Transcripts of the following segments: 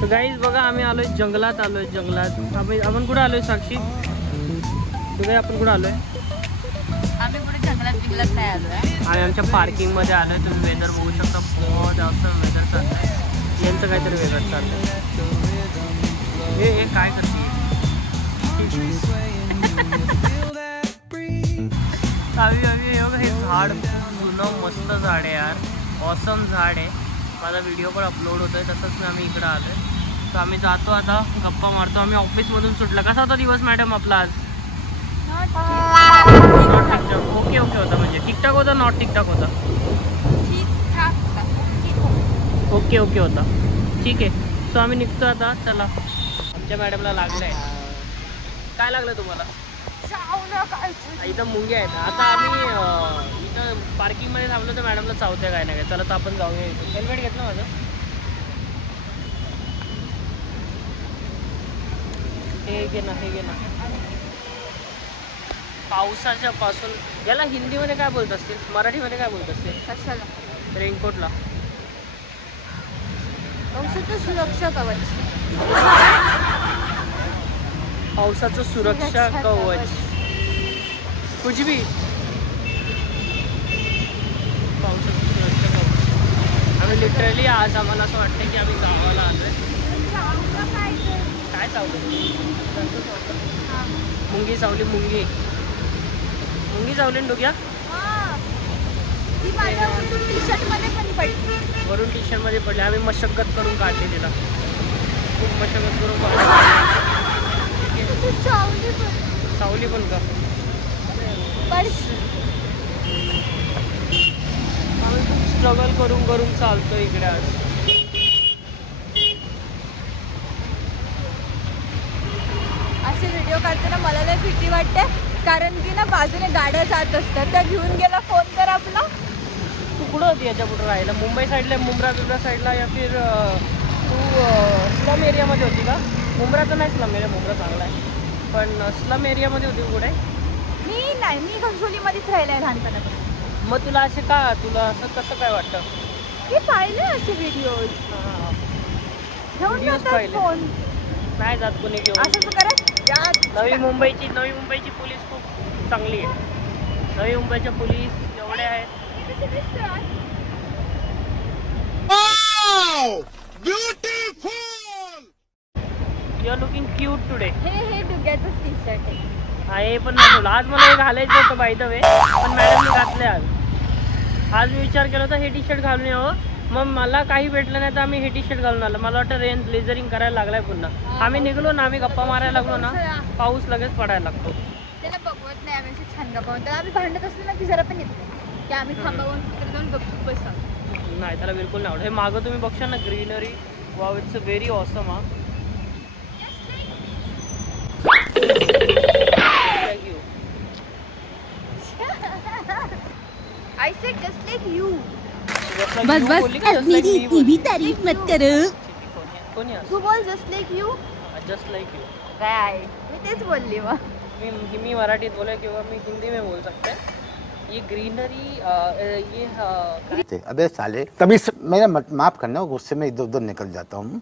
तर गाईज बघा आम्ही आलोय जंगलात, जंगलात. आपण कुठे आलोय साक्षी? तुझे आपण कुठे आलोय? आम्ही कुठे जंगलात नाही आलोय. आणि आमच्या पार्किंग मध्ये आलोय. तुम्ही वेदर बघू शकता, बहुत जास्त वेदर चाललंय. यांचं काहीतरी वेगळं चाललंय. हे काय करते? हे झाड जुनं मस्त झाड आहे यार, ऑसम झाड आहे. माझा व्हिडिओ पण अपलोड होतोय. तसंच आम्ही इकडं आलोय. तर आम्ही जातो आता, गप्पा मारतो. आम्ही ऑफिसमधून सुटला. कसा होता दिवस मॅडम आपला आज? ओके होता. म्हणजे ठीकठाक होता, नॉट ठीकठाक होता? ओके होता. ठीक आहे. सो आम्ही निघतो आता. चला. आमच्या मॅडमला लागलंय. काय लागलं तुम्हाला? इथं मुंग्या आहेत. आता आम्ही इथं पार्किंगमध्ये थांबलो तर मॅडमला चावते काय नाही. चला तर आपण जाऊया. हेल्मेट घेतलं माझं? हे घे ना. पावसाच्या पासून याला हिंदीमध्ये काय बोलत असतील, मराठीमध्ये काय बोलत असतील? कशाला? रेनकोटला. पावसाचं सुरक्षा कवच. पावसाचं सुरक्षा कवच. कुछ भी. पावसाचं सुरक्षा कवच. आम्ही लिटरली आज आम्हाला असं वाटतं की आम्ही गावाला आलोय. काय चावलं? मुंगी चावली. मुंगी चावली डोक्या. वरून टी शर्ट मध्ये पडले. आम्ही मशक्कत करून काढले तिला. खूप मशक्कत करून चावली पण का? आम्ही खूप स्ट्रगल करून चालतो इकडे आज. असे व्हिडिओ काढताना मला लय भीती वाटते, कारण की ना बाजूने गाड्या जात असतात. त्या घेऊन गेला फोन कर आपला. तू कुठं होती याच्या पुढे राहायला? मुंबई साईडला, मुंब्रा साईडला, या फिर तू स्लम एरियामध्ये होती का? मुंब्रा तर नाही स्लम एरिया, मुंब्रा चांगला आहे. पण स्लम एरियामध्ये होती कुठे? मी घनसोलीमध्येच राहिला आहे लहानपणा. मग तुला असं कसं काय वाटतं? मी पाहिले असे व्हिडिओज. घेऊन जातात फोन. नाही जात कोणी घेऊन. असं करत. नवी मुंबईची पोलीस खूप चांगली आहे. नवी मुंबईच्या पोलीस एवढे आहेत. You are looking cute today. हे डुग्याचंच टी शर्ट आहे. हे पण नाही. आज मला हे घालायचं होतं बाय द वे, पण मॅडमने घातले आज मी विचार केला होता हे टी शर्ट घालून यावं. मग मला काही भेटलं नाही तर आम्ही हे टी शर्ट घालून आलो. मला वाटतं लेझरिंग करायला लागलाय पुन्हा. आम्ही निघलो ना, आम्ही गप्पा मारायला लागलो ना, पाऊस लगेच पडायला लागतो. त्याला बघवत नाही. आम्ही छान गप्पा म्हणतो. आम्ही भांडत असलो ना की जरा पण येत नाही की आम्ही थांबवून तिकडे जाऊन गप्प बसा. नाही त्याला बिलकुल नाही आवडत. हे मागं तुम्ही बघशा ना, greenery. Wow, it's a very awesome. I said just like you. बस मेरी इतनी भी तारीफ मत करो. तू बोल just like you. Just like you. काय मी तेच बोलली. मग मी मराठीत बोला किंवा मी हिंदी में बोल सकते हैं. ये ग्रीनरी ये अबे साले तभी मेरा माफ करना, गुस्से में इधर उधर निकल जाता हूँ.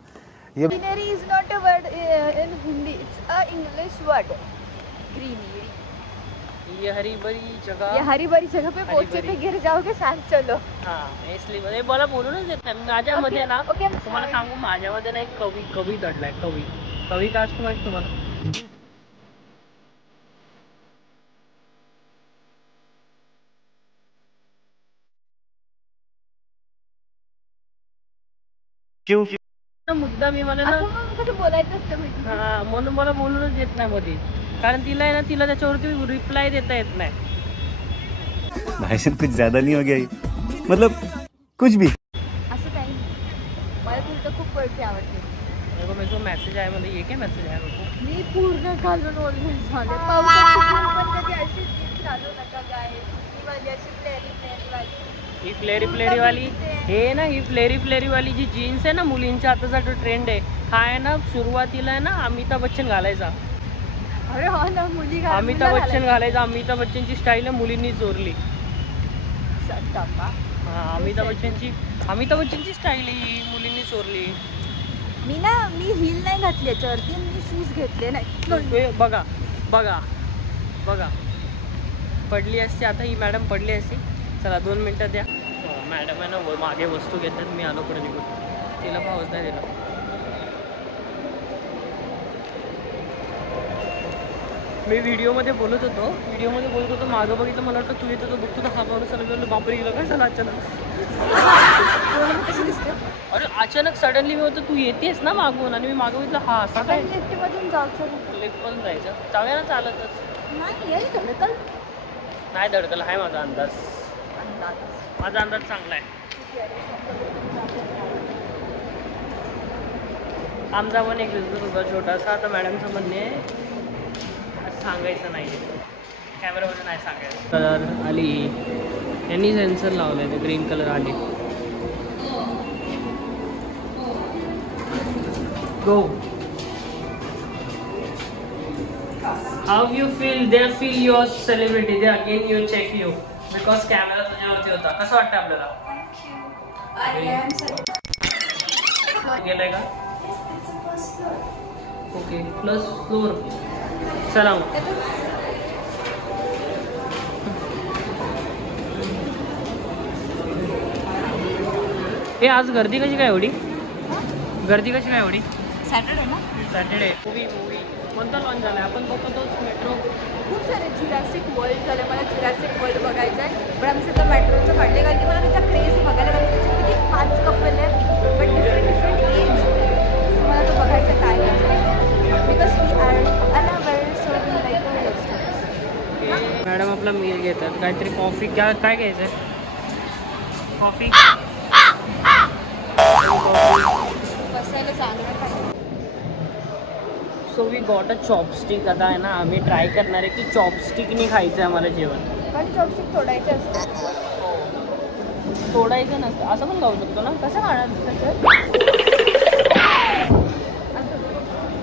ये greenery is not a word in Hindi. It's a English word. Greenery. ये हरी भरी जगह. ये हरी भरी जगह पे पोछे पे गिर जाओगे. सांग चलो. हां इसलिए मला बोलूनच देत नाही. माझ्यामध्ये ना तुम्हाला सांगू, माझ्यामध्ये ना एक कवी दडलाय. कवी का असतो माहिती तुम्हाला? मुद्दा मी मला ना बोलायचं असतं. हां म्हणून मला बोलूनच देत नाही मध्ये. कारण तिला आहे ना, तिला त्याच्यावरती रिप्लाय देता येत नाही. भाषण कुछ ज्यादा नहीं हो गया ये? मतलब कुछ भी. असं काही नाही. मला तुला खूप गोष्टी आवडते. मेरे को मैसेज आया. मतलब ये क्या मैसेज आया मेरे को? मी पूर्ण घालून ओढून झाले. पावसाची पण कधी अशी चालू नका काय. ही वाली अशी फ्लेरी वाली. ही फ्लेरी वाली हे ना, ही फ्लेरी वाली जी जीन्स आहे ना, मुलींच्या आताचा जो ट्रेंड आहे हा आहे ना, सुरुवातीला आहे ना अमिताभ बच्चन घालायचा. अरे हो ना, मुली अमिताभ बच्चन घालायचा. अमिताभ बच्चनची स्टाईल आहे मुलींनी चोरली. अमिताभ बच्चनची स्टाईल ही मुलींनी चोरली. मी हिल नाही घातली याच्यावरती, मी शूज घेतले नाही. हे बघा बघा बघा, पडली असती आता ही मॅडम, पडली असती. चला 2 मिनटं द्या. मॅडम आहे ना मागे वस्तू घेतात, मी आलो पुढे निघून, तिला पाऊस नाही दिला. मी व्हिडिओमध्ये बोलत होतो, मागं बघितलं, मला वाटतं तू येत होतं, बघतो तर हा माणूस आला. मी बापरे गेलं काय झालं अचानक. कशी दिसते? अरे अचानक सडनली मी होतं, तू येतेस ना मागून, आणि मी मागं बघितलं हा असा काय. लिफ्टमधून जायचं लिफ्ट पण जायचं, जाऊया ना चालतच. नाही आहे धडकल. नाही धडकल आहे माझा अंदाज, माझा अंदाज चांगला आहे. आमचा पण एक बिझनेस होता छोटासा. आता मॅडमचं म्हणणे सांगायचं नाही, कॅमेरामध्ये नाही सांगायचं. कलर आली, यांनी सेन्सर लावलं आहे, ते ग्रीन कलर आली. गो. How you feel? They feel your celebrity. They again you check you because camera तुझ्यावरती होता. कसं वाटतं आपल्याला? गेलंय का? Okay, plus floor. चला मग. हे आज गर्दी कशी काय एवढी? गर्दी कशी काय एवढी? सॅटर्डे ना? सॅटर्डे. मूवी कोणता लॉन्च झाला? आपण बघतोच मेट्रो. खूप सारे जुरासिक वर्ल्ड झालं. मला जुरासिक वर्ल्ड बघायचं आहे, पण आमचं तर मेट्रोचं काढले, कारण की मला त्याचा क्रेज बघायला, कारण त्याचे किती 5 कपल आहेत, बट डिफरंट एज. मला तो बघायचा काय आहे, because we are unaware, so we like a restaurant. Madam आपला मील घेतात, काहीतरी कॉफी. काय घ्यायचं आहे? कॉफी. बसायला चांगलं काय. So we got a chopstick. आता आहे ना आम्ही ट्राय करणार आहे की चॉपस्टिकनी खायचं आहे मला जेवण. पण चॉपस्टिक तोडायचे असतात. तोडायचं नसतं, असं पण खाऊ शकतो ना. कसं खाणार त्याच्यात?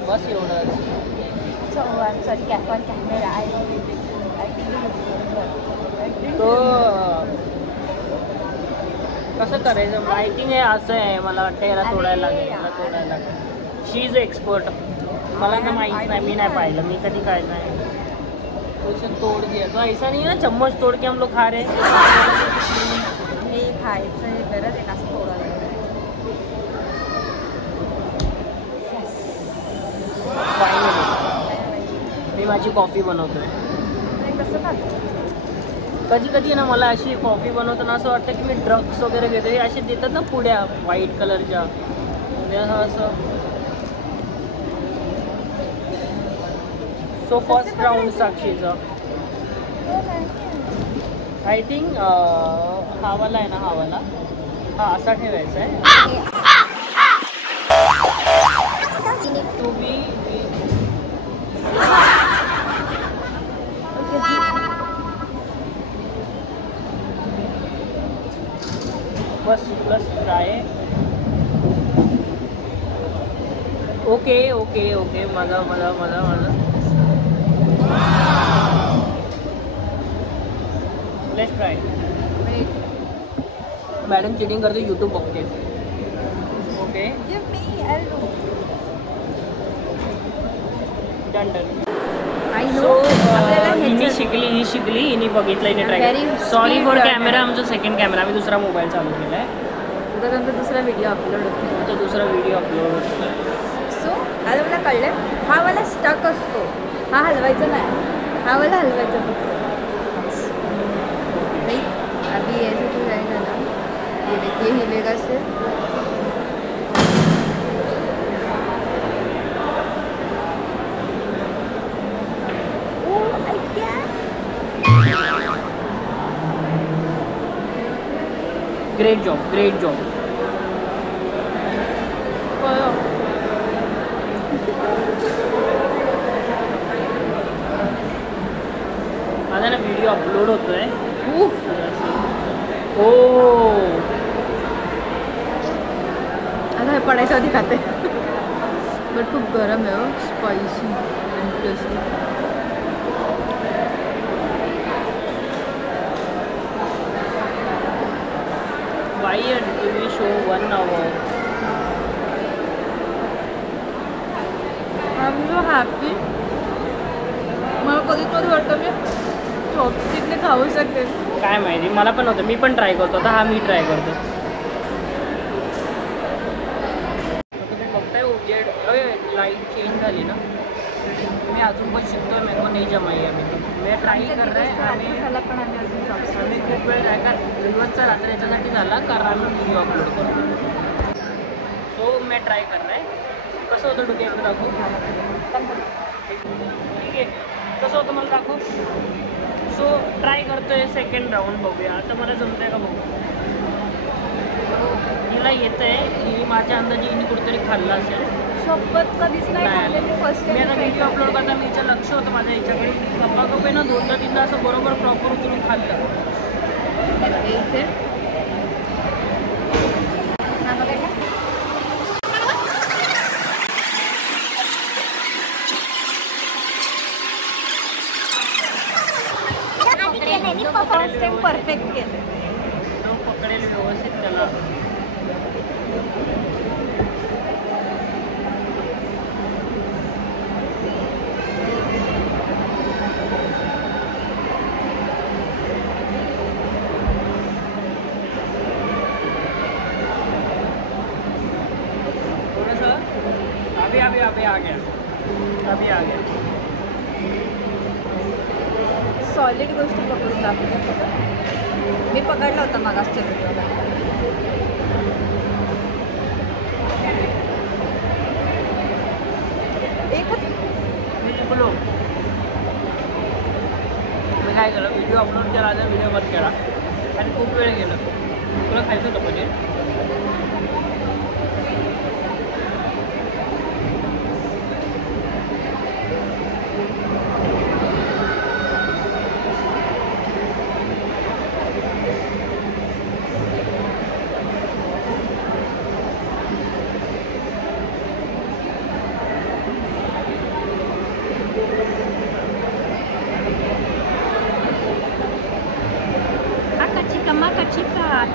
बस एवढं. सॉरी कॅमेरा तो कसं करायचं माहिती नाही. असं आहे, मला वाटतं याला तोडायला लागेल. शी इज एक्सपर्ट. मला तर माहीत नाही, मी नाही पाहिलं, मी कधी काय नाही. उसे तोड़ दिया तो ऐसा नहीं है ना, चम्मच तोड़ के हम लोग खा रहे हैं. हे खायचं हे गरज आहे असं तोडायला. मी माझी कॉफी बनवतोय. कसं खातो? कधी कधी ना मला अशी कॉफी बनवताना असं वाटतं की मी ड्रग्स वगैरे घेतो. हे असे देतात ना पुड्या व्हाईट कलरच्या, असं. सो फर्स्ट राऊंड साक्षीचा आय थिंक हावाला आहे ना, हावाला हा असा ठेवायचा आहे. तुम्ही बस plus fry. Okay okay okay, माझा लेट्स ट्राय. मॅडम चिटिंग करते, यूट्यूब बघते. Okay done done. सो हिने शिकली, ही शिकली, बघितलं, हिने ट्राय केलं. सॉरी फॉर कॅमेरा, आमचा सेकंड कॅमेरा, आम्ही दुसरा मोबाईल चालू केला आहे. उद्या आमचा दुसरा व्हिडिओ अपलोड होतो. आमचा दुसरा व्हिडिओ अपलोड होतो. सो आता मला कळलं, हा वाला स्टक असतो, हा हलवायचा नाही, हा वाला हलवायचा फक्त. नाही अभी ऐसे तो जाएगा ना, ये देखिए हिलेगा से. Great job, great job. माझा ना व्हिडिओ अपलोड होतोय. हो आता हे पडायच्या आधी खाते. बट खूप गरम आहे, spicy and tasty. Why a TV show 1 hour? Am so happy. मला कधीतरी वाटतं मी चॉपस्टिकने खाऊ शकते. काय माहिती, मला पण होतं, मी पण ट्राय करतो. आता हा मी ट्राय करतो. आता तुम्ही बघताय उजेड लाईट चेंज झाली ना. मी अजून पण शिकतोय. मेरे को नहीं जमाई है. मी ट्राय कर रहा है. आम्ही खूप वेळ ट्राय कर दिवसचा रात्र याच्यासाठी झाला कारण आम्ही व्हिडिओ अपलोड करतो. सो मी ट्राय कर रहा है. कसं होतं डोके एकदा दाखवू. ठीक आहे, कसं होतं मला दाखवू. सो ट्राय करतोय. सेकंड राऊंड बघूया आता मला जमतंय का बघू. हिला येतं आहे. हिने माझ्या अंदाजे हिने कुठेतरी खाल्लं असेल. सोबत कधीच नाही खाल्ले. मी फर्स्ट मी आता व्हिडिओ अपलोड करता मी हिचं लक्ष होतं माझ्या हिच्याकडे. गप्पा गप्पे ना 2-3दा असं बरोबर प्रॉपर उचलून खाल्लं. इथे फर्स्ट टाइम परफेक्ट केलं. तो पकडेल व्यवस्थित त्याला. अभी आ गया. अभी आ गया. सॉलिड गोष्टी पकडून दाखवतात. मी पकडला होता मागासच्या व्हिडिओला. एकच मी चुकलो. मी काय केलं, व्हिडिओ अपलोड केला तर व्हिडिओ बंद केला आणि खूप वेळ गेला. तुला खायचं होतं पनीर.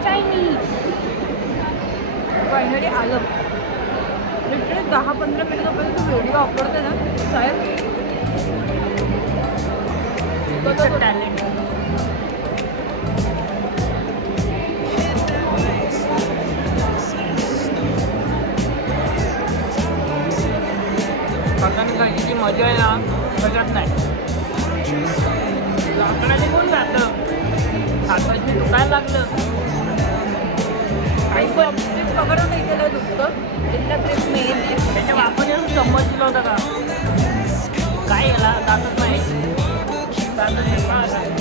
चायनीज फायनली आलं. लिटरली 10-15 मिनिटापर्यंत व्हिडिओ अपलोड होते ना साहेब. टॅलेंट. हाताने खायची मजा आहे ना सगळ्यात नाही. लाकडाने कोण जातं. हाताने दुखायला लागलं. पकडून नाही गेलं दुखतं. इतका ट्रिप मेन त्याच्या बापाने चम्मच दिला होता का काय याला दातच नाही. दातच नाही.